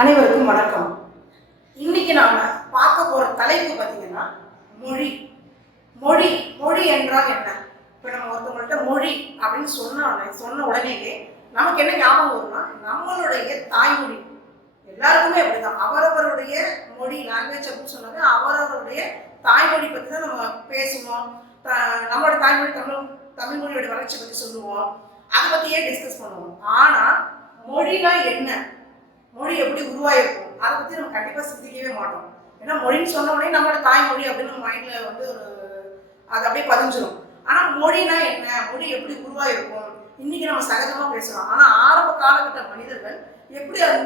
அனைவருக்கும் வணக்கம். இன்னைக்கு நாம பார்க்க போற தலைப்பு பார்த்தீங்கன்னா மொழி. மொழி மொழி என்றால் என்ன? இப்போ நம்ம ஒருத்தவங்கள்ட்ட மொழி அப்படின்னு சொன்ன உடனேயே நமக்கு என்ன ஞாபகம் வரும்னா நம்மளுடைய தாய்மொழி. எல்லாருக்குமே அப்படிதான். அவரவருடைய மொழி லாங்குவேஜ் அப்படின்னு சொன்னாங்க அவரவருடைய தாய்மொழி பற்றி தான் நம்ம பேசுவோம். நம்மளோட தாய்மொழி தமிழ் மொழியோட வளர்ச்சி பற்றி சொல்லுவோம். அதை பற்றியே டிஸ்கஸ் பண்ணுவோம். ஆனால் மொழினா என்ன, மொழி எப்படி உருவாயிருக்கும் அதை பற்றி நம்ம கண்டிப்பாக சிந்திக்கவே மாட்டோம். ஏன்னா மொழின்னு சொன்ன உடனே நம்மளோட தாய்மொழி அப்படின்னு நம்ம மைண்டில் வந்து அது அப்படியே பதிஞ்சிடும். ஆனால் மொழினா என்ன, மொழி எப்படி உருவாயிருக்கும் இன்னைக்கு நம்ம சகஜமாக பேசுகிறோம். ஆனால் ஆரம்ப காலகட்ட மனிதர்கள் எப்படி அது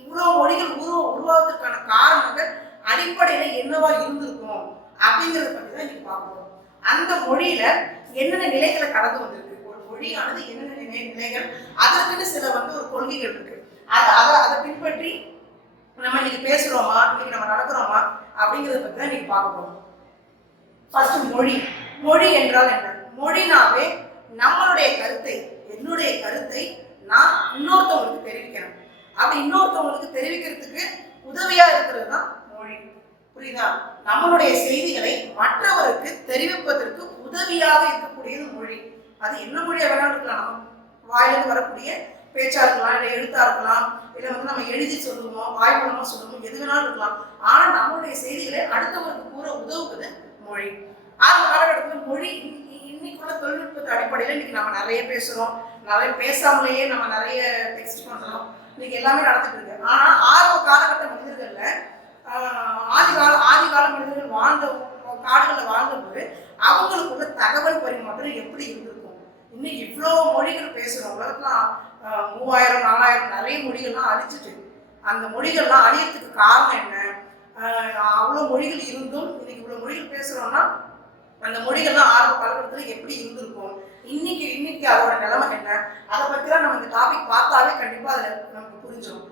இவ்வளோ மொழிகள் உருவாவதற்கான காரணங்கள் அடிப்படையில் என்னவா இருந்திருக்கும் அப்படிங்கிறத பற்றி தான் இன்னைக்கு பார்க்கணும். அந்த மொழியில என்னென்ன நிலைகளை கடந்து வந்திருக்கு, ஒரு மொழியானது என்னென்ன நிலைகள், அதற்குன்னு சில வந்து ஒரு கொள்கைகள் இருக்கு. அதை பின்பற்றி நம்ம இன்னைக்கு பேசுறோமா, இன்னைக்கு நம்ம நடக்கிறோமா அப்படிங்கிறத பற்றி தான் இன்னைக்கு பார்க்க போறோம். ஃபர்ஸ்ட் மொழி. மொழி என்றால் என்ன? மொழினாவே நம்மளுடைய கருத்தை, என்னுடைய கருத்தை நான் இன்னொருத்தவங்களுக்கு தெரிவிக்கிறேன். அப்படி இன்னொருத்தவங்களுக்கு தெரிவிக்கிறதுக்கு உதவியா இருக்கிறது தான் மொழி. புரியுதா? நம்மளுடைய செய்திகளை மற்றவருக்கு தெரிவிப்பதற்கு உதவியாக இருக்கக்கூடியது மொழி. அது என்ன மொழியா வேணாலும் இருக்கலாம். நம்ம வாயிலிருந்து வரக்கூடிய பேச்சா இருக்கலாம், இல்லை எழுத்தா இருக்கலாம், இல்லை வந்து நம்ம எழுதி சொல்லுவோம், வாய் மூலமா சொல்லுவோம், எது வேணாலும் இருக்கலாம். ஆனா நம்மளுடைய செய்திகளை அடுத்தவருக்கு கூற உதவுவது மொழி. ஆரம்ப காலகட்டத்தில் மொழி இன்னைக்குள்ள தொழில்நுட்பத்தை அடிப்படையில் இன்னைக்கு நம்ம நிறைய பேசுறோம், நிறைய பேசாமலேயே நம்ம நிறைய டெக்ஸ்ட் பண்றோம், இன்னைக்கு எல்லாமே நடந்துட்டு இருக்கு. ஆனா ஆரம்ப காலகட்ட மனிதர்கள்ல ஆதிகால மனிதர்கள் வாழ்ந்த காடுகளில் வாழ்ந்தபோது அவங்களுக்குள்ள தகவல் பரிமாற்றம் எப்படி இருந்திருக்கும்? இன்னைக்கு இவ்வளோ மொழிகள் பேசுகிறோம். உலகத்துல 3000 4000 நிறைய மொழிகள்லாம் அழிச்சிட்டு, அந்த மொழிகள்லாம் அழியறதுக்கு காரணம் என்ன? அவ்வளோ மொழிகள் இருந்தும் இன்னைக்கு இவ்வளோ மொழிகள் பேசுகிறோம்னா அந்த மொழிகள்லாம் ஆரம்ப காலகட்டத்தில் எப்படி இருந்திருக்கும், இன்னைக்கு அதோட நிலைமை என்ன, அதை பற்றிலாம் நம்ம இந்த டாபிக் பார்த்தாலே கண்டிப்பாக அதில் நமக்கு புரிஞ்சிடும்.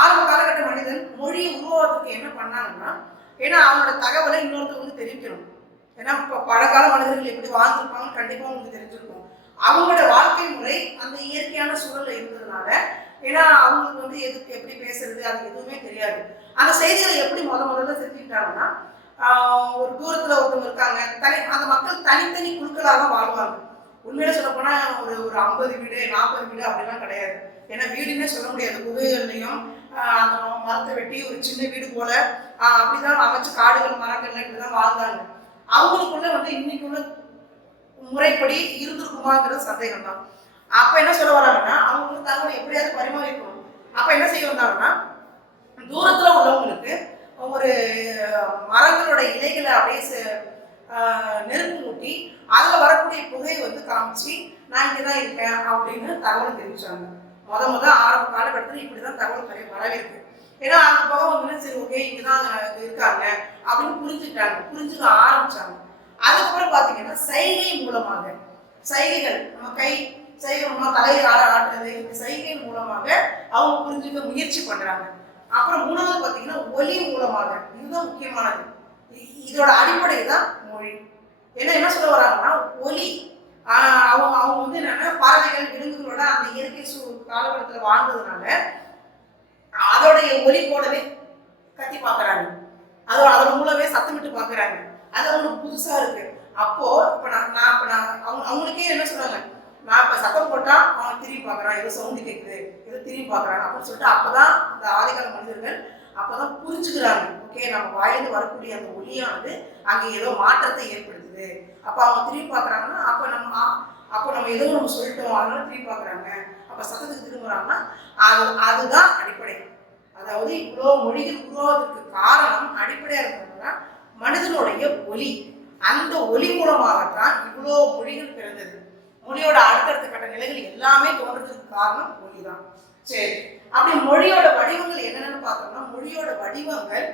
ஆரம்ப காலகட்ட மனிதன் மொழியை உருவாவதற்கு என்ன பண்ணாங்கன்னா, ஏன்னா அவங்களோட தகவலை இன்னொருத்தவங்களுக்கு தெரிவிக்கணும். ஏன்னா இப்போ பழங்கால மனிதர்கள் எப்படி வாழ்ந்துருப்பாங்கன்னு கண்டிப்பாக உங்களுக்கு தெரிஞ்சிருக்கும். அவங்களோட வாழ்க்கை முறை அந்த இயற்கையான சூழலில் இருந்ததுனால, ஏன்னா அவங்களுக்கு வந்து எப்படி பேசுறது அது எதுவுமே தெரியாது. அந்த செய்திகளை எப்படி முதல்ல செஞ்சுக்கிட்டாங்கன்னா, ஒரு தூரத்தில் ஒருத்தவங்க இருக்காங்க, அந்த மக்கள் தனித்தனி குழுக்களாக தான் வாழ்வாங்க. உண்மையில சொல்ல போனால் ஒரு 50 வீடு 40 வீடு அப்படிலாம் கிடையாது. ஏன்னா வீடுன்னே சொல்ல முடியாது. குகைகள்லையும் அந்த மரத்தை வெட்டி ஒரு சின்ன வீடு போல அப்படிதான் அமைச்சு காடுகள் மரங்கள்ல இப்படிதான் வாழ்ந்தாங்க. அவங்களுக்குள்ள வந்து இன்னைக்குள்ள முறைப்படி இருந்திருக்குமாங்கிறது சந்தேகம் தான். அப்ப என்ன சொல்ல வராங்கன்னா, அவங்களுக்கு தகவல் எப்படியாவது பரிமாறிக்கணும். அப்ப என்ன செய்ய வந்தாங்கன்னா, தூரத்துல உள்ளவங்களுக்கு ஒரு மரங்களோட இலைகளை அப்படியே நெருப்பு மூட்டி அதுல வரக்கூடிய புகையை வந்து காமிச்சு நான் இங்கதான் இருக்கேன் அப்படின்னு தகவல் தெரிவிச்சாங்க. முத ஆரம்ப காலகட்டத்தில் இப்படிதான் தகவல் வரவேற்கு. ஏன்னா அந்த புகை வந்து சரி ஓகே இங்கதான் இருக்காங்க அப்படின்னு புரிஞ்சுக்க ஆரம்பிச்சாங்க. அதுக்கப்புறம் பாத்தீங்கன்னா சைகை மூலமாக, சைகைகள் நம்ம கை சைகை மூலமா தலையை ஆட்டுறது, இந்த சைகை மூலமாக அவங்க புரிஞ்சுக்க முயற்சி பண்றாங்க. அப்புறம் மூணாவது பாத்தீங்கன்னா ஒலி மூலமாக, இதுதான் முக்கியமானது. இதோட அடிப்படை தான் மொழி. என்ன சொல்ல வராங்கன்னா, ஒலி அவங்க வந்து என்னன்னா பறவைகள் விலங்குகளோட அந்த இயற்கை காலகட்டத்தில் வாழ்ந்ததுனால அதோடைய ஒலி போலவே கத்தி பார்க்கறாங்க, அதோட மூலமே சத்தமிட்டு பார்க்கறாங்க. அது அவங்களுக்கு புதுசா இருக்கு. அப்போ இப்ப நான் அவங்களுக்கே என்ன சொல்றாங்க, நான் இப்ப சத்தம் போட்டா அவன் திரும்பி பார்க்கறான், ஏதோ சவுண்டு கேட்குது, ஏதோ திரும்பி பார்க்கறாங்க அப்படின்னு சொல்லிட்டு அப்பதான் அந்த ஆதிகால மனிதர்கள் அப்பதான் புரிஞ்சுக்கிறாங்க. ஓகே நம்ம வாயிலிருந்து வரக்கூடிய அந்த ஒலியானது அங்கே ஏதோ மாற்றத்தை ஏற்படுத்துது. அப்ப அவங்க திரும்பி பார்க்கறாங்கன்னா அப்போ நம்ம ஏதோ நம்ம சொல்லிட்டோம் அதனால திரும்பி பார்க்கறாங்க, அப்ப சத்தத்துக்கு திரும்புறாங்கன்னா அதுதான் அடிப்படை. அதாவது இவ்வளோ மொழிகள் உருவாவதற்கு காரணம் அடிப்படையா இருக்கிறதுனா மனிதனுடைய ஒலி. அந்த ஒலி மூலமாகத்தான் இவ்வளோ மொழிகள் பிறந்தது. மொழியோட அடுத்தடுத்த கட்ட நிலைகள் எல்லாமே தோன்றதுக்கு காரணம் மொழி தான். சரி, அப்படி மொழியோட வடிவங்கள் என்னென்னு பார்த்தோம்னா, மொழியோட வடிவங்கள்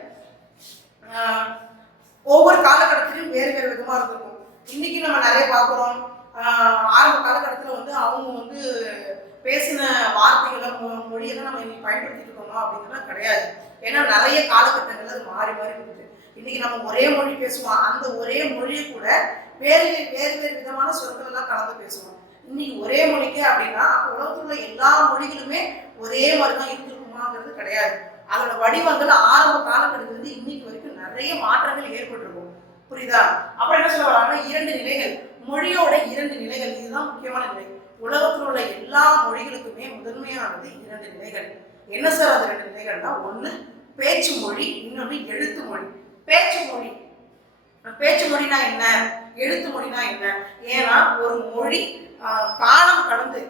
ஒவ்வொரு காலகட்டத்திலும் வேறு வேறு விதமா இருக்கும். இன்னைக்கு நம்ம நிறைய பார்க்குறோம். ஆரம்ப காலகட்டத்தில் வந்து அவங்க வந்து பேசின வார்த்தைகளை மொழியெல்லாம் நம்ம இன்னைக்கு பயன்படுத்திட்டு இருக்கோமா அப்படிங்கிறதுலாம் கிடையாது. ஏன்னா நிறைய காலகட்டங்கள் அது மாறி இருக்குது. இன்னைக்கு நம்ம ஒரே மொழி பேசுவோம், அந்த ஒரே மொழியை கூட வேறு விதமான சொற்கள் எல்லாம் கலந்து பேசுவோம். இன்னைக்கு ஒரே மொழிக்கு அப்படின்னா அப்போ உலகத்துல உள்ள எல்லா மொழிகளுமே ஒரே மாதிரி தான் இருந்திருக்குமா இருக்குமாங்கிறது கிடையாது. அதோட வடிவங்கள் ஆரம்ப காலகட்டத்திலிருந்து இன்னைக்கு வரைக்கும் நிறைய மாற்றங்கள் ஏற்பட்டிருக்கும். புரியுதா? அப்புறம் என்ன சொல்ல வராங்கன்னா, 2 நிலைகள், மொழியோட 2 நிலைகள், இதுதான் முக்கியமான நிலை. உலகத்தில் உள்ள எல்லா மொழிகளுக்குமே முதன்மையானது 2 நிலைகள். என்ன சார் அது 2 நிலைகள்னா, ஒன்று பேச்சு மொழி, இன்னொன்று எழுத்து மொழி. பேச்சு மொழி, பேச்சு மொழினா என்ன, எழுத்து மொழினா என்ன? ஏன்னா ஒரு மொழி காலம் கடந்து,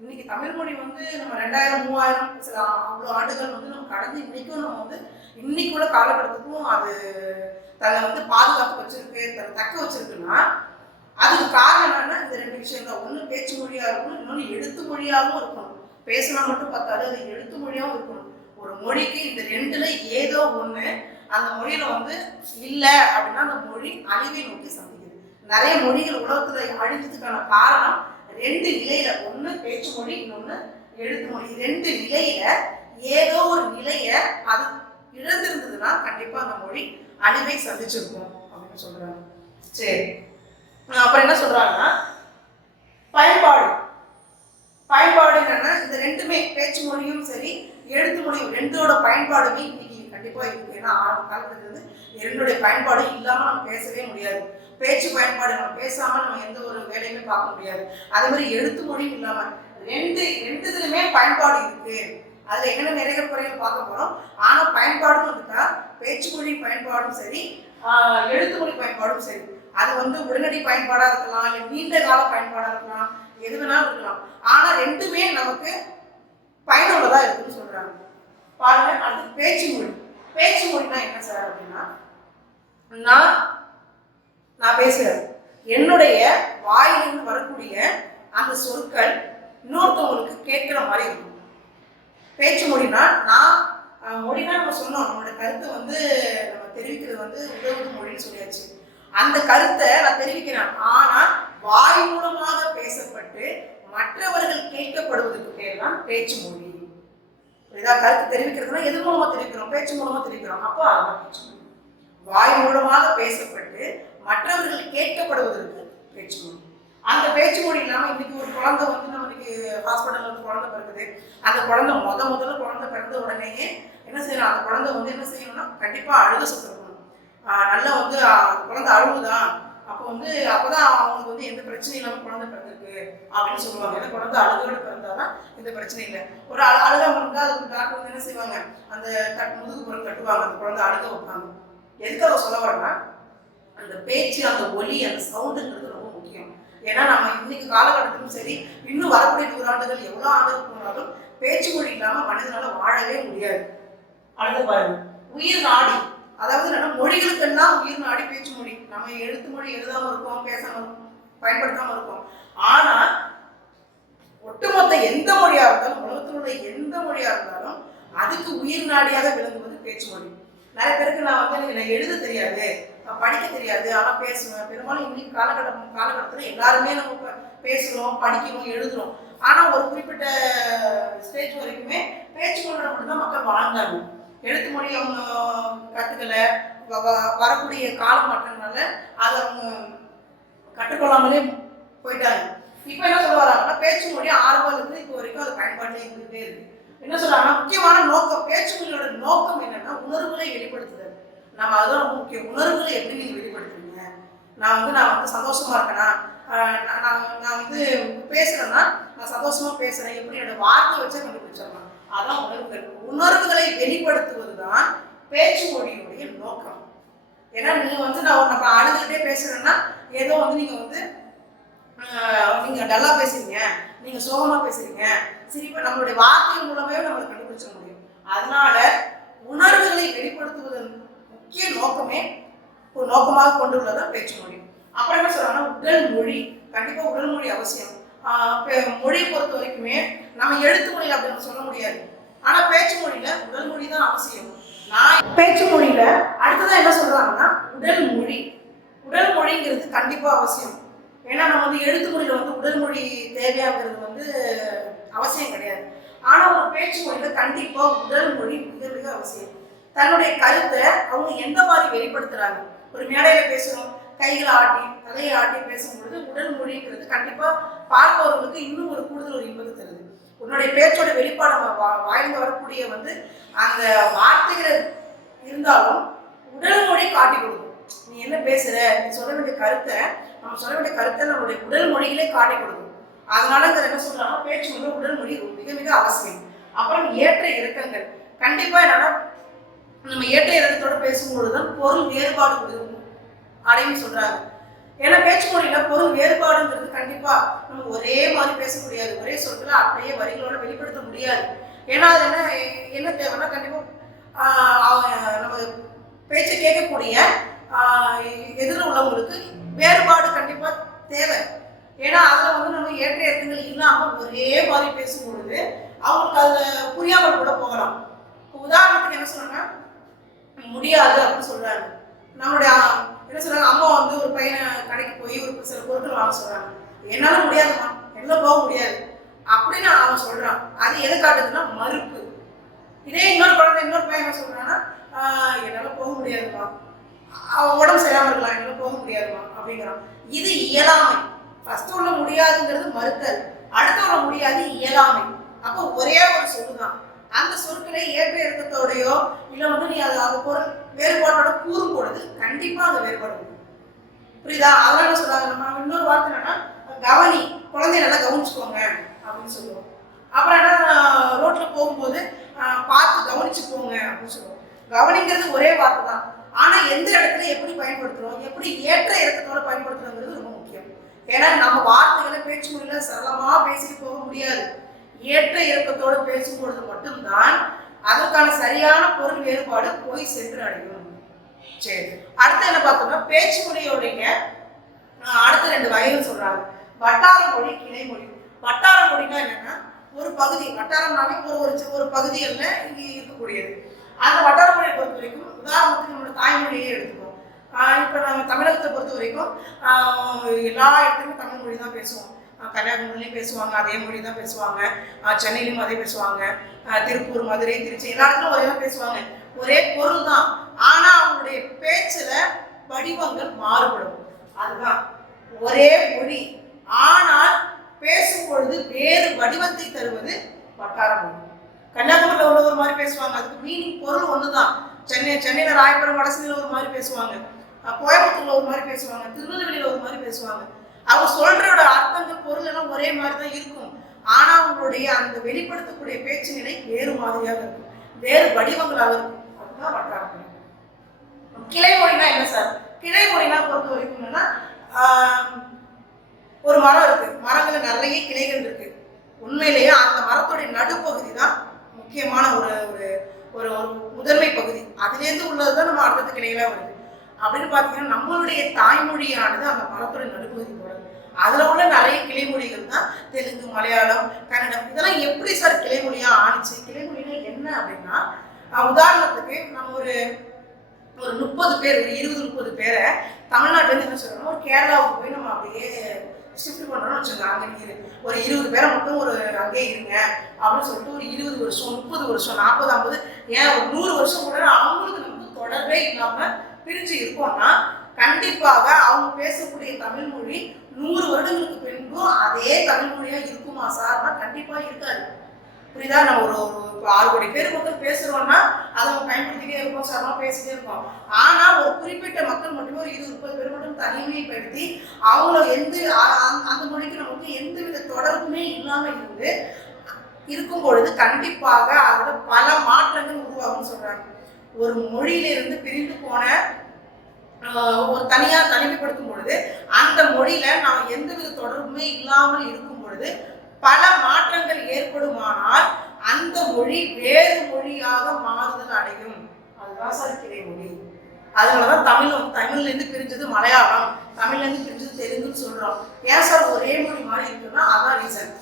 இன்னைக்கு தமிழ் மொழி வந்து நம்ம 2000 3000 சில அவ்வளோ ஆண்டுகள் வந்து நம்ம கடந்து இன்னைக்கும் நம்ம வந்து இன்னைக்குள்ள காலகட்டத்துக்கும் அது தன்னை வந்து பாதுகாத்து வச்சிருக்கு, தன்னை தக்க வச்சிருக்குன்னா அதுக்கு காரணம் என்னன்னா இந்த 2 விஷயம் தான். ஒன்று பேச்சு மொழியா இருக்கணும், இன்னொன்று எழுத்து மொழியாகவும் இருக்கணும். பேசினா மட்டும் பார்த்தாது, அது எழுத்து மொழியாகவும் இருக்கணும். ஒரு மொழிக்கு இந்த 2ல ஏதோ ஒன்று அந்த மொழியில வந்து இல்லை அப்படின்னா அந்த மொழி அழிவை நோக்கி சந்திக்குது. நிறைய மொழிகள் உலகத்துல அழிஞ்சதுக்கான காரணம் 2 நிலையில, ஒன்று பேச்சு மொழி, இன்னொன்று எழுத்து மொழி. 2 நிலையில ஏதோ ஒரு நிலைய அது இழந்திருந்ததுன்னா கண்டிப்பா அந்த மொழி அழிவை சந்திச்சிருக்கும் அப்படின்னு சொல்றாங்க. சரி, அப்புறம் என்ன சொல்றாங்கன்னா, பயன்பாடு. பயன்பாடு என்னன்னா, இந்த 2மே பேச்சு மொழியும் சரி எழுத்து மொழியும் 2ஓட பயன்பாடுமே இன்னைக்கு கண்டிப்பா இருக்கு. ஏன்னா ஆரம்ப காலத்துல இருந்து 2உடைய பயன்பாடு இல்லாம நம்ம பேசவே முடியாது. பேச்சு பயன்பாடு நம்ம பேசாம நம்ம எந்த ஒரு வேலையுமே பார்க்க முடியாது. அதே மாதிரி எழுத்து மொழியும் இல்லாம ரெண்டுத்துலயுமே பயன்பாடு இருக்கு. அதுல என்னென்ன நிறைய குறைகள் பார்க்க போறோம். ஆனா பயன்பாடும் வந்துட்டா பேச்சு மொழி பயன்பாடும் சரி, எழுத்து மொழி பயன்பாடும் சரி, அது வந்து உடனடி பயன்பாடா இருக்கலாம், இல்லை நீண்ட கால பயன்பாடா இருக்கலாம், எது வேணாலும் இருக்கலாம். ஆனா 2மே நமக்கு பயனுள்ளதா இருக்குன்னு சொல்றாங்க. பாருங்க, அடுத்து பேச்சு மொழி. பேச்சு மொழினா என்ன சார் அப்படின்னா, நான் பேசுறேன், என்னுடைய வாயிலிருந்து வரக்கூடிய அந்த சொற்கள் இன்னொருத்தவங்களுக்கு கேட்கிற மாதிரி இருக்கும். பேச்சு மொழினா மொழினா நம்ம சொன்னோம், நம்மளோட கருத்தை வந்து நம்ம தெரிவிக்கிறது வந்து உதவுது மொழின்னு சொல்லியாச்சு. அந்த கருத்தை நான் தெரிவிக்கிறேன், ஆனா வாய் மூலமாக பேசப்பட்டு மற்றவர்கள் கேட்கப்படுவதற்கு பேர் தான் பேச்சு மொழி. ஏதாவது கருத்து தெரிவிக்கிறதுனா எது மூலமா தெரிவிக்கிறோம்? பேச்சு மூலமா தெரிவிக்கிறோம். அப்போ அதுதான் பேச்சு மொழி. வாய் மூலமாக பேசப்பட்டு மற்றவர்கள் கேட்கப்படுவதற்கு பேச்சு மொழி. அந்த பேச்சு மொழி இல்லாமல் இன்னைக்கு ஒரு குழந்தை வந்து நம்மளுக்கு ஹாஸ்பிட்டலில் வந்து குழந்தை பிறகுது. அந்த குழந்தை முதல்ல குழந்தை பிறந்த உடனேயே என்ன செய்யணும், அந்த குழந்தை வந்து என்ன செய்யணும்னா கண்டிப்பாக அழுக சுத்தணும். நல்லா வந்து குழந்தை அழுகுதான், அப்போ வந்து அப்போதான் அவங்களுக்கு வந்து எந்த பிரச்சனையும் இல்லாமல் குழந்தை பிறந்திருக்கு அப்படின்னு சொல்லுவாங்க. ஏன்னா குழந்தை அழுகோடு பிறந்தாதான் எந்த பிரச்சனையும் இல்லை. ஒரு அழுகாம இருந்தால் அதுக்கு டாக்டர் வந்து என்ன செய்வாங்க, அந்த முதுகு புறம் கட்டுவாங்க, அந்த குழந்தை அழுக வைப்பாங்க. எதுக்காக சொல்ல வரேன்னா, அந்த பேச்சு, அந்த ஒலி, அந்த சவுண்டுங்கிறது ரொம்ப முக்கியம். ஏன்னா நம்ம இன்னைக்கு காலகட்டத்திலும் சரி, இன்னும் வரக்கூடிய 100 ஆண்டுகள் எவ்வளோ ஆண்டுகள் போனாலும் பேச்சு மொழி இல்லாமல் மனிதனால வாழவே முடியாது. அடுத்து பாருங்க, உயிர் நாடி. அதாவது என்னன்னா, மொழிகளுக்கெல்லாம் உயிர் நாடி பேச்சு மொழி. நம்ம எழுத்து மொழி எழுதாம இருக்கோம், பேசாம இருக்கோம், பயன்படுத்தாம இருக்கோம். ஆனா ஒட்டுமொத்த எந்த மொழியா இருந்தாலும், உலகத்தில் உள்ள எந்த மொழியா இருந்தாலும் அதுக்கு உயிர் நாடியாக விளங்குவது பேச்சு மொழி. நிறைய பேருக்கு நான் வந்து எனக்கு எழுத தெரியாது, படிக்க தெரியாது, ஆனால் பேசுவேன். பெரும்பாலும் இன்னைக்கு காலகட்டத்தில் எல்லாருமே நம்ம பேசுகிறோம், படிக்கிறோம், எழுதுறோம். ஆனால் ஒரு குறிப்பிட்ட ஸ்டேஜ் வரைக்குமே பேச்சு மொழியில் மட்டும்தான் மக்கள் வாழ்ந்தாங்க. எழுத்து மொழி அவங்க கற்றுக்கலை. வரக்கூடிய கால மாற்றங்களால அதை அவங்க கற்றுக்கொள்ளாமலே போயிட்டாங்க. இப்போ என்ன சொல்ல வராங்கன்னா, பேச்சு மொழி ஆரம்பத்துலேருந்து இப்போ வரைக்கும் அது பயன்பாட்டிலே இருந்துகிட்டே இருக்கு. என்ன சொல்றாங்கன்னா, முக்கியமான நோக்கம், பேச்சு மொழியோட நோக்கம் என்னன்னா உணர்வுகளை வெளிப்படுத்துதல். நம்ம அதுதான் ரொம்ப முக்கியம். உணர்வுகளை எப்படி நீங்க வெளிப்படுத்துறீங்க? நான் வந்து சந்தோஷமா இருக்கேனா, நான் வந்து பேசுறேன்னா நான் சந்தோஷமா பேசுறேன், எப்படி என்னோட வார்த்தை வச்சா கண்டுபிடிச்சிடலாம். அதான் உணர்வுகள். உணர்வுகளை வெளிப்படுத்துவது தான் பேச்சு மொழியுடைய நோக்கம். ஏன்னா நீங்க வந்து நம்ம அழுதுகிட்டே பேசுறேன்னா ஏதோ வந்து நீங்க டல்லா பேசுறீங்க, நீங்க சோகமா பேசுறீங்க, சிரிப்பா, நம்மளுடைய வார்த்தை மூலமே நம்மளை கண்டுபிடிச்சிட முடியும். அதனால உணர்வுகளை வெளிப்படுத்துவதன் முக்கிய நோக்கமே ஒரு நோக்கமாக கொண்டுள்ளதான் பேச்சு மொழி. அப்புறம் என்ன சொல்றாங்கன்னா, உடல் மொழி. கண்டிப்பா உடல் மொழி அவசியம். மொழியை பொறுத்த வரைக்குமே நம்ம எழுத்து மொழியில அப்படின்னு சொல்ல முடியாது. ஆனா பேச்சு மொழியில உடல் மொழி தான் அவசியம். பேச்சு மொழியில அடுத்ததான் என்ன சொல்றாங்கன்னா, உடல் மொழி. உடல் மொழிங்கிறது கண்டிப்பா அவசியம். ஏன்னா நம்ம வந்து எழுத்து மொழியில வந்து உடல் மொழி தேவையாங்கிறது வந்து அவசியம் கிடையாது. ஆனா ஒரு பேச்சு மொழியில கண்டிப்பா உடல் மொழி மிக மிக அவசியம். தன்னுடைய கருத்தை அவங்க எந்த மாதிரி வெளிப்படுத்துறாங்க. ஒரு மேடையில பேசுறோம், கைகளை ஆட்டி தலையை ஆட்டி பேசும்பொழுது உடல் மொழிங்கிறது கண்டிப்பா பார்ப்பவர்களுக்கு இன்னும் ஒரு கூடுதல் ஒரு இன்பத்தை தருது. உன்னுடைய பேச்சோட வெளிப்பாடு வாய்ந்து வரக்கூடிய அந்த வார்த்தைகள் இருந்தாலும் உடல் மொழி காட்டி கொடுக்கும். நீ என்ன பேசுற, நீ சொல்ல வேண்டிய கருத்தை, நம்ம சொல்ல வேண்டிய கருத்தை நம்மளுடைய உடல் மொழிகளே காட்டி கொடுக்கும். அதனால என்ன சொல்றாங்க, பேச்சு உடல் மொழி மிக மிக அவசியம். அப்புறம் ஏற்ற இறக்கங்கள் கண்டிப்பா என்னன்னா, நம்ம ஏற்ற இறக்கத்தோட பேசும்பொழுதுதான் பொருள் வேறுபாடு அடைன்னு சொல்றாங்க. ஏன்னா பேச்சு மொழியில பொருள் வேறுபாடுங்கிறது கண்டிப்பா நம்ம ஒரே மாதிரி பேச முடியாது, ஒரே சொற்களை அப்படியே வரிகளோட வெளிப்படுத்த முடியாது. ஏன்னா அது என்ன தேவைன்னா, கண்டிப்பா நம்ம பேச்சை கேட்கக்கூடிய எதிரில் உள்ளவங்களுக்கு வேறுபாடு கண்டிப்பா தேவை. ஏன்னா அதுல நம்ம ஏற்ற இறக்கங்கள் இல்லாம ஒரே மாதிரி பேசும் பொழுது அவங்களுக்கு அதுல புரியாமல் கூட போகலாம். உதாரணத்துக்கு என்ன சொன்னாங்க, முடியாது அப்படின்னு சொல்றாங்க. நம்மளுடைய என்ன சொல்றாங்க, அம்மா ஒரு பையனை கடைக்கு போய் ஒரு சில பொருட்கள் வாங்க சொல்றாங்க. என்னால முடியாதுமா, என்னால போக முடியாது அப்படின்னு அவன் சொல்றான். அது எதை காட்டுதுன்னா மறுப்பு. இதே இன்னொரு பையன் என்ன சொல்றான்னா, என்னால போக முடியாதுமா, அவன் உடம்பு சரியாம இருக்கலாம், என்னால போக முடியாதுமா அப்படிங்கிறான். இது இயலாமை. ஃபர்ஸ்ட் உள்ள முடியாதுங்கிறது மறுத்தல், அடுத்த உள்ள முடியாது இயலாமை. அப்போ ஒரே ஒரு சொல்லுதான். அந்த சொற்களை ஏற்ற இறக்கத்தோடையோ இல்ல நீ அது பொருள் வேறுபாட்டோட கூறும் பொழுது கண்டிப்பா அந்த வேறுபாடு புரியுதா? அதெல்லாம் என்ன சொல்றாங்க, நம்ம இன்னொரு வார்த்தை என்னன்னா, கவனி, குழந்தைய நல்லா கவனிச்சுக்கோங்க அப்படின்னு சொல்லுவோம். அப்புறம் என்ன, ரோட்ல போகும்போது பார்த்து கவனிச்சு போங்க அப்படின்னு சொல்லுவோம். கவனிங்கிறது ஒரே வார்த்தை தான், ஆனா எந்த இடத்துல எப்படி பயன்படுத்துறோம், எப்படி ஏற்ற இறக்கத்தோட பயன்படுத்துறோங்கிறது ரொம்ப முக்கியம். ஏன்னா நம்ம வார்த்தைகளை பேச்சு மொழியில சரளமா பேசிட்டு போக முடியாது. ஏற்ற இறக்கத்தோடு பேசும்பொழுது மட்டும்தான் அதற்கான சரியான பொருள் வேறுபாடு போய் சென்று அடையும். சரி, அடுத்து என்ன பார்த்தோம்னா, பேச்சு மொழியோடைய அடுத்த 2 வகைகள் சொல்றாங்க. வட்டார மொழி, கிளை மொழி. வட்டார மொழினா என்னன்னா, ஒரு பகுதி, வட்டாரம்னாலே ஒரு பகுதியில் இங்கே இருக்கக்கூடியது. அந்த வட்டார மொழியை பொறுத்த வரைக்கும் உதாரணத்துக்கு நம்மளோட தாய்மொழியே எடுத்துக்கோம். இப்போ நம்ம தமிழகத்தை பொறுத்த வரைக்கும் எல்லா இடத்துலையும் தமிழ் மொழி தான் பேசுவோம். கன்னியாகுமரிலையும் பேசுவாங்க, அதே மொழி தான் பேசுவாங்க. சென்னையிலும் அதே பேசுவாங்க. திருப்பூர், மதுரை, திருச்சி எல்லா இடத்துலையும் ஒரே தான் பேசுவாங்க. ஒரே பொருள் தான், ஆனா அவங்களுடைய பேச்சுல வடிவங்கள் மாறுபடும். அதுதான் ஒரே மொழி, ஆனால் பேசும் பொழுது வேறு வடிவத்தை தருவது வட்டார மொழி. கன்னியாகுமரியில் உள்ள ஒரு மாதிரி பேசுவாங்க, அதுக்கு மீனிங் பொருள் ஒண்ணுதான். சென்னையில ராயபுரம், வடசென்னையில ஒரு மாதிரி பேசுவாங்க, கோயம்புத்தூர்ல ஒரு மாதிரி பேசுவாங்க, திருநெல்வேலியில ஒரு மாதிரி பேசுவாங்க. அவங்க சொல்றோட அர்த்தங்கள், பொருள் எல்லாம் ஒரே மாதிரி தான் இருக்கும். ஆனா அவங்களுடைய அந்த வெளிப்படுத்தக்கூடிய பேச்சு நிலை வேறு மாதிரியாக இருக்கும், வேறு வடிவங்களாக இருக்கும். அதுதான் வட்டார மொழி. கிளை மொழினா என்ன சார்? கிளை மொழினா பொறுத்த வரைக்கும் என்னன்னா, ஒரு மரம் இருக்கு, மரங்கள்ல நிறைய கிளைகள் இருக்கு. உண்மையிலேயே அந்த மரத்துடைய நடுப்பகுதி தான் முக்கியமான ஒரு ஒரு முதன்மை பகுதி. அதுலேருந்து உள்ளதுதான் நம்ம அடுத்த கிளைகளா வருது. அப்படின்னு பார்த்தீங்கன்னா, நம்மளுடைய தாய்மொழியானது அந்த மரத்துடைய நடுப்பகுதி போடுது. அதுல உள்ள நிறைய கிளைமொழிகள் தான் தெலுங்கு, மலையாளம், கன்னடம். இதெல்லாம் எப்படி சார் கிளைமொழியா ஆணிச்சு? கிளைமொழினா என்ன அப்படின்னா, உதாரணத்துக்கு நம்ம ஒரு 30 பேர், ஒரு 20-30 பேரை தமிழ்நாட்டிலேருந்து என்ன சொல்றோம்னா, ஒரு கேரளாவுக்கு போய் நம்ம அப்படியே ஷிஃப்ட் பண்றோம்னு வச்சுக்கோங்க. அங்கே ஒரு 20 பேரை மட்டும் அங்கேயே இருங்க அப்படின்னு சொல்லிட்டு ஒரு 20 வருஷம், 30 வருஷம், 40, 50, ஏன் ஒரு 100 வருஷம் கூட அவங்களுக்கு நமக்கு தொடர்பே இல்லாம பிரிஞ்சு இருக்கோம்னா, கண்டிப்பாக அவங்க பேசக்கூடிய தமிழ் மொழி 100 வருடங்களுக்கு பின்பும் அதே தமிழ் மொழியா இருக்குமா சார்னா கண்டிப்பா இருக்காது. புரியுதா? நம்ம ஒரு 6 கோடி பேர் மட்டும் பேசுறோம்னா அதை நம்ம பயன்படுத்திட்டே இருக்கோம், சரமா பேசிட்டே இருக்கோம். ஆனா ஒரு குறிப்பிட்ட மக்கள் மட்டுமே ஒரு 20-30 பேர் மட்டும் தனிமைப்படுத்தி அவங்கள அந்த மொழிக்கு நமக்கு எந்தவித தொடர்புமே இல்லாம இருக்கும் பொழுது கண்டிப்பாக அதுல பல மாற்றங்கள் உருவாகும்னு சொல்றாங்க. ஒரு மொழியிலிருந்து பிரிந்து போன ஒரு தனிமைப்படுத்தும் பொழுது அந்த மொழியில நாம் எந்தவித தொடர்புமே இல்லாமல் இருக்கும் பொழுது பல மாற்றங்கள் ஏற்படுமானால் அந்த மொழி வேறு மொழியாக மாறுதல் அடையும். அதுதான் சார் கிளை மொழி. அதனாலதான் தமிழ்ல இருந்து பிரிஞ்சது மலையாளம், தமிழ்ல இருந்து பிரிஞ்சது தெலுங்குன்னு சொல்றோம். ஏன் சார் ஒரே மொழி மாதிரி இருக்குன்னா அதான் ரீசன்.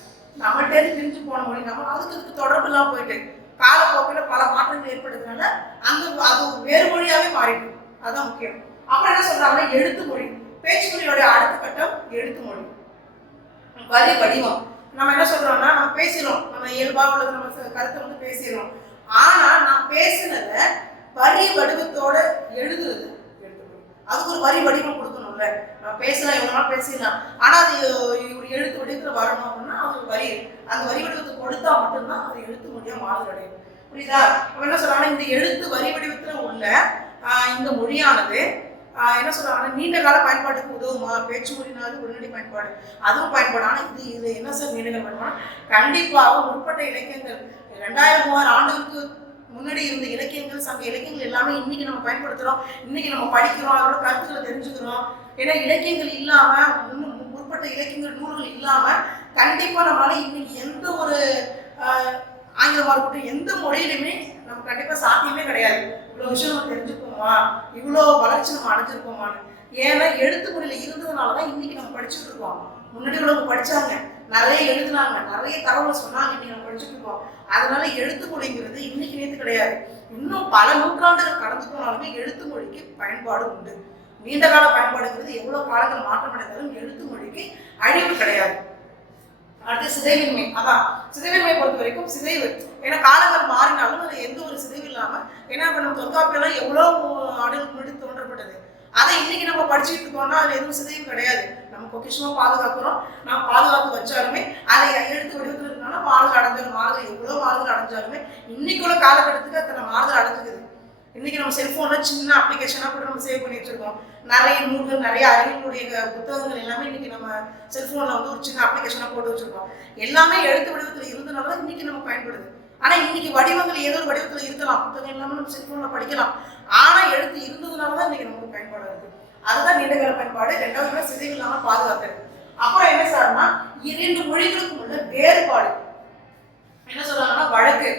நம்மகிட்ட இருந்து பிரிஞ்சு போன மொழி நம்ம அதுக்கு தொடர்பு இல்லாம போயிட்டு காலப்போக்கில் பல மாற்றங்கள் ஏற்படுறதுனால அது வேறு மொழியாவே மாறிடும். அதுதான் முக்கியம். அப்புறம் என்ன சொல்றாங்கன்னா, எழுத்து மொழி. பேச்சு மொழியோட அடுத்த கட்டம் எழுத்து மொழி. வரி வடிவம். நம்ம என்ன சொல்றோம்னா, நம்ம பேசுறோம், நம்ம இயல்பா உள்ளது நம்ம கருத்தை பேசுறோம். ஆனா நான் பேசுனத வரி வடிவத்தோட எழுதுறது எழுத்து மொழி. அதுக்கு ஒரு வரி வடிவம் கொடுக்கணும்ல. இருக்குல்ல, நம்ம பேசலாம், எவ்வளோ நாள் பேசிடலாம். ஆனா அது ஒரு எழுத்து வடிவத்துல வரணும் அப்படின்னா அது வரி, அந்த வரி வடிவத்தை கொடுத்தா மட்டும்தான் அது எழுத்து மொழியா மாறுதல் அடையும். புரியுதா? நம்ம என்ன சொல்றாங்கன்னா இந்த எழுத்து வரி வடிவத்துல உள்ள இந்த மொழியானது என்ன சொல்றாங்கன்னா நீண்ட கால பயன்பாட்டுக்கு உதவுமா? பேச்சு மொழினாலும் உடனடி பயன்பாடு, அதுவும் பயன்பாடு. ஆனா இது என்ன சார் நீண்ட கால பயன்பாடு? கண்டிப்பாக முற்பட்ட இலக்கியங்கள் 2000-3000 ஆண்டுகளுக்கு முன்னாடி இருந்த இலக்கியங்கள், சங்க இலக்கியங்கள் எல்லாமே இன்னைக்கு நம்ம பயன்படுத்துறோம், இன்னைக்கு நம்ம படிக்கிறோம், அதோட கருத்துக்களை தெரிஞ்சுக்கிறோம். ஏன்னா இலக்கியங்கள் இல்லாம, முற்பட்ட இலக்கியங்கள் நூல்கள் இல்லாம கண்டிப்பா நம்மளால இன்னைக்கு எந்த ஒரு ஆங்கிலமா இருக்கட்டும் எந்த மொழியிலுமே நம்ம கண்டிப்பா சாத்தியமே கிடையாது. இவ்வளவு விஷயம் நம்ம தெரிஞ்சுப்போமா, இவ்வளோ வளர்ச்சி நம்ம அடைஞ்சிருப்போமான்னு. ஏன்னா எழுத்து மொழியில இருந்ததுனாலதான் இன்னைக்கு நம்ம படிச்சுட்டு இருக்கோம். முன்னாடி உள்ளவங்க படிச்சாங்க, நிறைய எழுதினாங்க, நிறைய தகவல் சொன்னாங்க, இன்னைக்கு நம்ம படிச்சுட்டு இருக்கோம். அதனால எழுத்து மொழிங்கிறது இன்னைக்கு நேற்று கிடையாது. இன்னும் பல நூற்றாண்டுகள் கடந்து போனாலுமே எழுத்து மொழிக்கு பயன்பாடு உண்டு. நீண்ட கால பயன்பாடுங்கிறது எவ்வளவு காலங்கள் மாற்றம் அடைந்தாலும் எழுத்து மொழிக்கு அழிவு கிடையாது. அடுத்து சிதைவின்மை. அதான் சிதைவின்மை பொறுத்த வரைக்கும் சிதைவு, ஏன்னா காலங்கள் மாறினாலும் அது எந்த ஒரு சிதைவு இல்லாம, ஏன்னா இப்ப நம்ம தொல்காப்பியெல்லாம் எவ்வளவு ஆண்டுகளுக்கு முன்னாடி தோன்றப்பட்டது, அதை இன்னைக்கு நம்ம படிச்சுட்டு இருக்கோம்னா அதுல எதுவும் சிதைவு கிடையாது. நம்ம பொக்கிஷமா பாதுகாக்கிறோம். நம்ம பாதுகாத்து வச்சாலுமே அதை எழுத்து வடிவத்தில் இருக்கனால மாறுதல் அடைஞ்சாலும், மாறுதல் எவ்வளவு மாறுதல் அடைஞ்சாலுமே இன்னைக்கு உள்ள காலகட்டத்துக்கு அத்தனை மாறுதல் அடைஞ்சுக்குது. இன்னைக்கு நம்ம செல்போன்ல சின்ன அப்ளிகேஷனா கூட நம்ம சேவ் பண்ணி வச்சிருக்கோம். நிறைய நூல்கள், நிறைய அறிவியலுடைய புத்தகங்கள் எல்லாமே இன்னைக்கு நம்ம செல்போன்ல ஒரு சின்ன அப்ளிகேஷனா போட்டு வச்சிருக்கோம். எல்லாமே எழுத்து வடிவத்தில் இருந்தனால இன்னைக்கு நம்ம பயன்படுது. ஆனா இன்னைக்கு வடிவங்கள் ஏதோ ஒரு வடிவத்தில் இருக்கலாம், புத்தகம் எல்லாமே நம்ம செல்போன்ல படிக்கலாம். ஆனா எழுத்து இருந்ததுனாலதான் இன்னைக்கு நமக்கு பயன்பாடு இருக்கு. அதுதான் நீண்டகால பயன்பாடு. ரெண்டாவது சிதைவு இல்லாம பாதுகாக்கிறது. அப்புறம் என்ன சார்னா இரண்டு மொழிகளுக்கும் உள்ள வேறுபாடு என்ன சொல்றாங்கன்னா வழக்கு.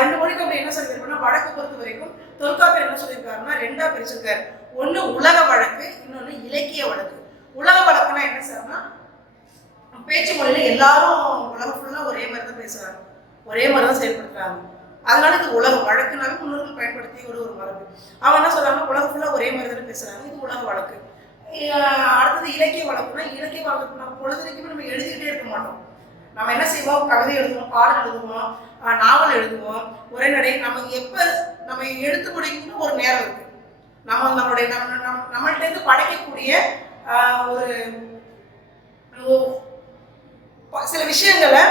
ரெண்டு மொழிக்கு அப்படி என்ன சொல்லியிருக்கோம்னா வழக்கு பொறுத்த வரைக்கும் தொல்காப்பியர் என்ன சொல்லியிருக்காருன்னா ரெண்டா பிரிச்சிருக்காரு. ஒண்ணு உலக வழக்கு, இன்னொன்னு இலக்கிய வழக்கு. உலக வழக்குன்னா என்ன சார்னா பேச்சு மொழியில எல்லாரும் உலகம் ஃபுல்லா ஒரே மாதிரி தான் பேசுறாங்க, ஒரே மாதிரி தான் செயல்படுத்துறாங்க. அதனால இது உலக வழக்குனாலும் முன்னோர்கள் பயன்படுத்தி ஒரு மரபு. அவன் என்ன சொல்றாங்கன்னா உலகம் ஃபுல்லா ஒரே மாதிரி தானே பேசுறாங்க, இது உலக வழக்கு. அடுத்தது இலக்கிய வழக்குனா, இலக்கிய வழக்குனா பொழுதுனைக்குமே நம்ம எழுதிக்கிட்டே இருக்க மாட்டோம். நம்ம என்ன செய்வோம், கவிதை எழுதுவோம், பாடல் எழுதுவோம், நாவல் எழுதுவோம், உரைநடை. நம்ம எப்ப நம்ம எழுத்து முடிக்கணும் ஒரு நேரம் இருக்கு. நம்மளுடைய நம்மள்ட்ட இருந்து படைக்கக்கூடிய ஒரு சில விஷயங்களை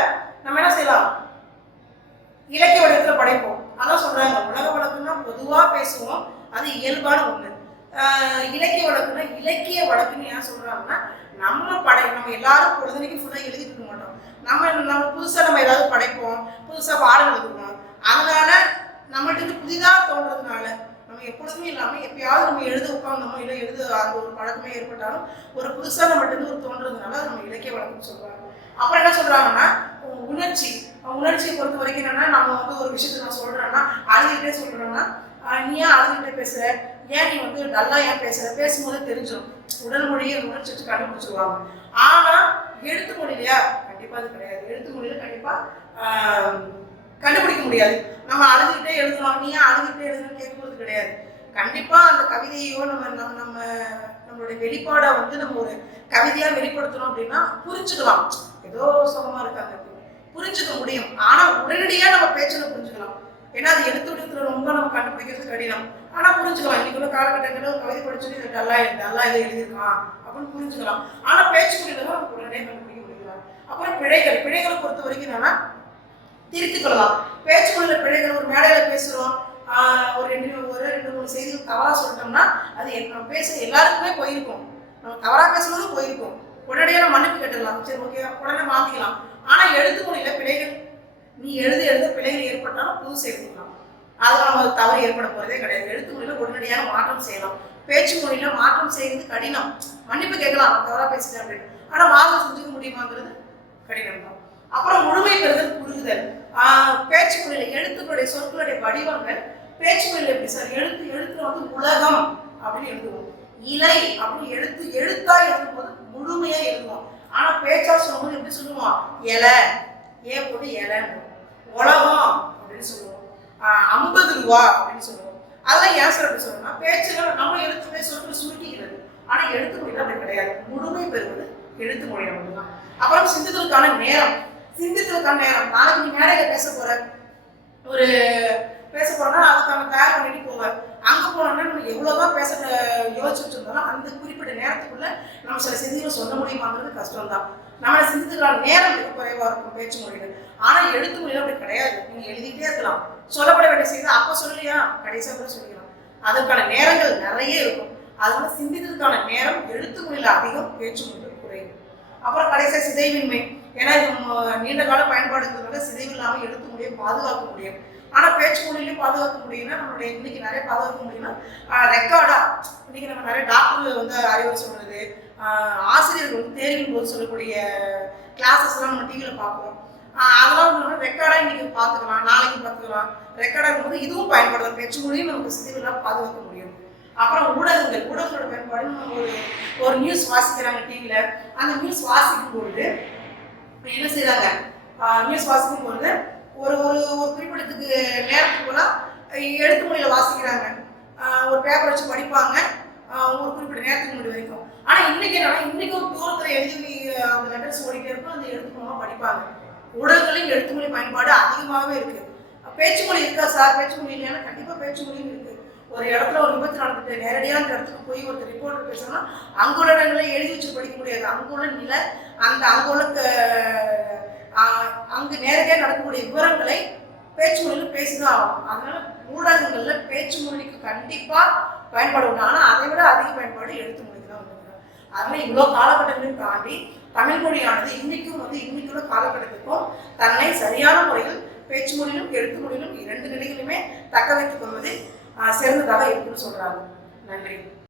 நம்ம என்ன செய்யலாம், இலக்கிய வடிவத்தில் படைப்போம். அதான் சொல்றாங்க உலக வழக்குன்னா பொதுவா பேசுவோம், அது இயல்பான ஒண்ணு. இலக்கிய வழக்குன்னா இலக்கிய வழக்குன்னு ஏன் சொல்றாங்கன்னா நம்ம எல்லாரும் பொழுதுனைக்கு ஃபுல்லா எழுதிட்டு இருக்க மாட்டோம். நம்ம புதுசா நம்ம ஏதாவது படைப்போம், புதுசா பாடம் எழுதுவோம். அதனால நம்மள்ட்ட இருந்து புதிதா தோன்றதுனால நம்ம எப்பொழுதுமே இல்லாம எப்பயாவது நம்ம எழுத உட்காந்தோமோ இல்லை எழுத அந்த ஒரு பழக்கமே ஏற்பட்டாலும் ஒரு புதுசா நம்மள்ட்ட இருந்து ஒரு தோன்றதுனால நம்ம இலக்கிய வழக்குன்னு சொல்றாங்க. அப்புறம் என்ன சொல்றாங்கன்னா உணர்ச்சியை பொறுத்த வரைக்கும் என்னன்னா நம்ம ஒரு விஷயத்த நான் சொல்றேன்னா அழுதுகிட்டே சொல்றேன்னா நீ ஏன் அழுதுகிட்டே பேசுற, ஏன் நீ நல்லா ஏன் பேசுற, பேசும்போது தெரிஞ்சிடும். உடல் மொழியை உணர்ச்சி வச்சு கண்டுபிடிச்சிருவாங்க. ஆனா எழுத்து மொழியிலையா கண்டிப்பா அது கிடையாது. எழுத்து மொழியில கண்டிப்பா கண்டுபிடிக்க முடியாது. நம்ம அழுதுகிட்டே எழுதலாம், நீ ஏன் அழுதுகிட்டே எழுதுன்னு கேட்கும்போது கிடையாது. கண்டிப்பா அந்த கவிதையோ நம்மளுடைய வெளிப்பாடை நம்ம ஒரு கவிதையா வெளிப்படுத்தணும் அப்படின்னா புரிஞ்சுக்கலாம். ஏதோ சுகமா இருக்காங்க புரிஞ்சுக்க முடியும். ஆனா உடனடியா நம்ம பேச்சுல புரிஞ்சுக்கலாம். ஏன்னா அது எழுத்து வடிவத்துல ரொம்ப நம்ம கண்டுபிடிக்கிறது கடினம். ஆனா புரிஞ்சுக்கலாம். இன்னைக்கு உள்ள காலகட்டங்களில் கவிதை படிச்சுட்டு இது நல்லா இதை எழுதியிருக்கான் அப்படின்னு புரிஞ்சுக்கலாம். ஆனா பேச்சு மொழியில தான் நமக்கு உடனே கண்டுபிடிக்க முடியலாம். அப்புறம் பிழைகளை பொறுத்த வரைக்கும் என்னன்னா திருத்திக் கொள்ளலாம். பேச்சு மொழியில பிழைகள், ஒரு மேடையில பேசுறோம், ஒரு ரெண்டு மூணு செய்திகள் தவறா சொல்லிட்டோம்னா அது நம்ம பேச எல்லாருக்குமே போயிருக்கும். நம்ம தவறா பேசுறதும் போயிருக்கும். உடனடியாக மன்னிப்பு கேட்டுடலாம், சரி ஓகே உடனே மாத்திக்கலாம். ஆனா எழுத்து மொழியில பிழைகள், நீ எழுத பிழைகள் ஏற்பட்டாலும் புது சேர்த்துக்கலாம். அதெல்லாம் நம்ம தவறு ஏற்பட போறதே கிடையாது. எழுத்து மொழியில உடனடியாக மாற்றம் செய்யலாம். பேச்சு மொழியில மாற்றம் செய்யறது கடினம். மன்னிப்பு கேட்கலாம் தவறா பேசுறேன் அப்படின்னு, ஆனா மாற்றம் செஞ்சுக்க முடியுமாங்கிறது கடினம் தான். அப்புறம் முழுமை பெறுதல், குறுகுதல். பேச்சு மொழியில எழுத்துக்களுடைய சொற்களுடைய வடிவங்கள் பேச்சு மொழியில எப்படி சார், எழுத்துல உலகம் அப்படின்னு எழுதுவோம், இலை அப்படின்னு எழுத்தா எழுதும் போது முழுமையா எழுதுவோம். ஆனா பேச்சா சொல்லும்போது எப்படி சொல்லுவோம், இலை ஏ போட்டு இலைன்னு, உலகம் அப்படின்னு சொல்லுவோம், 50 ரூபா அப்படின்னு சொல்லுவோம். அதெல்லாம் ஏன் சார் அப்படி சொல்லணும்னா பேச்சுல நம்ம எழுத்து சொற்கள் சுருக்கிக்கிறது. ஆனா எழுத்து மொழியில அப்படி கிடையாது. முழுமை பெறுவது எழுத்து மொழியில மட்டும்தான். அப்புறம் சிந்தித்தலுக்கான நேரம். நாளைக்கு நீ மேடையில பேச போற, ஒரு பேச போறோம்னா அதுக்கான தயார் பண்ணிட்டு போவேன். அங்க போனோம்னா நம்ம எவ்வளவுதான் பேச யோசிச்சுட்டு இருந்தாலும் அந்த குறிப்பிட்ட நேரத்துக்குள்ள நம்ம சில செய்திகளை சொல்ல முடியுமாங்கிறது கஷ்டம் தான். நம்மளை சிந்தித்துக்கான நேரம் மிக குறைவா இருக்கும் பேச்சு மொழிகள். ஆனா எழுத்து மொழியில அப்படி கிடையாது. நீங்க எழுதிட்டே இருக்கலாம். சொல்லப்பட வேண்டிய செய்தி அப்ப சொல்லலையா கடைசியா கூட சொல்லிக்கலாம். அதுக்கான நேரங்கள் நிறைய இருக்கும். அதனால சிந்தித்ததுக்கான நேரம் எழுத்து மொழியில அதிகம், பேச்சு மொழியில் குறையும். அப்புறம் கடைசியா சிதைவின்மை. ஏன்னா இது நீண்ட கால பயன்பாடுங்கிறத சிதைவு இல்லாமல் எழுத்து மொழியை பாதுகாக்க முடியும். ஆனா பேச்சு மொழியிலையும் பாதுகாக்க முடியும்னா நம்மளுடைய இன்னைக்கு நிறைய பாதுகாக்க முடியும்னா ரெக்கார்டா இன்னைக்கு நம்ம நிறைய டாக்டர்கள் வந்து அறிவுரை சொல்றது, ஆசிரியர்கள் வந்து தேர்வின் போது சொல்லக்கூடிய கிளாஸஸ் எல்லாம் நம்ம டிவியில பார்ப்போம். அதெல்லாம் வந்து ரெக்கார்டா இன்னைக்கு பார்த்துக்கலாம், நாளைக்கு பார்த்துக்கலாம். ரெக்கார்டா இருக்கும்போது இதுவும் பயன்படுத்தும். பேச்சு மொழியும் நமக்கு சிதைவில்லாம் பாதுகாக்க முடியும். அப்புறம் ஊடகங்களோட பயன்பாடு. நம்ம ஒரு நியூஸ் வாசிக்கிறாங்க டிவியில, அந்த நியூஸ் வாசிக்கும் பொழுது என்ன செய்யறாங்க, நியூஸ் வாசிக்கும் பொழுது ஒரு ஒரு ஒரு குறிப்பிடத்துக்கு நேரத்துக்கு போல எழுத்து மொழியில வாசிக்கிறாங்க. ஒரு பேப்பர் வச்சு படிப்பாங்க ஒரு குறிப்பிட்ட நேரத்துக்கு முன்னாடி வரைக்கும். ஆனா இன்னைக்கு என்னன்னா இன்னைக்கு ஒரு தூரத்துல எழுதி அந்த லெட்டர்ஸ் ஓடிட்டே இருக்கும், அந்த எழுத்து மூலமா படிப்பாங்க. ஊடகங்களையும் எழுத்து மொழி பயன்பாடு அதிகமாகவே இருக்கு. பேச்சு மொழி இருக்கா சார், பேச்சு மொழி இல்லைன்னா கண்டிப்பா பேச்சு மொழியும் இருக்கு. ஒரு இடத்துல ஒரு விபத்து நடந்துட்டு நேரடியாக அந்த இடத்துக்கு போய் ஒரு ரிப்போர்ட்டர் பேசணும்னா அங்குள்ள இடங்களை எழுதி வச்சு படிக்க முடியாது. அங்குள்ள நிலை, அந்த அங்குள்ள அங்கு நேரடியாக நடக்கக்கூடிய விவரங்களை பேச்சு மொழியில் பேசிதான் ஆகும். அதனால ஊடகங்கள்ல பேச்சு மொழிக்கு கண்டிப்பா பயன்பாடு உண்டு. ஆனா அதை விட அதிக பயன்பாடு எழுத்து மொழிக்கு தான் உண்டு. அதனால இவ்வளவு காலகட்டங்களையும் தாண்டி தமிழ் மொழியானது இன்னைக்குள்ள காலகட்டத்துக்கும் தன்னை சரியான முறையில் பேச்சு மொழியிலும் எழுத்து மொழியிலும் இரண்டு நிலைகளிலுமே தக்க வைத்துக் கொள்வது சிறந்ததாக இருக்குன்னு சொல்றாங்க. நன்றி.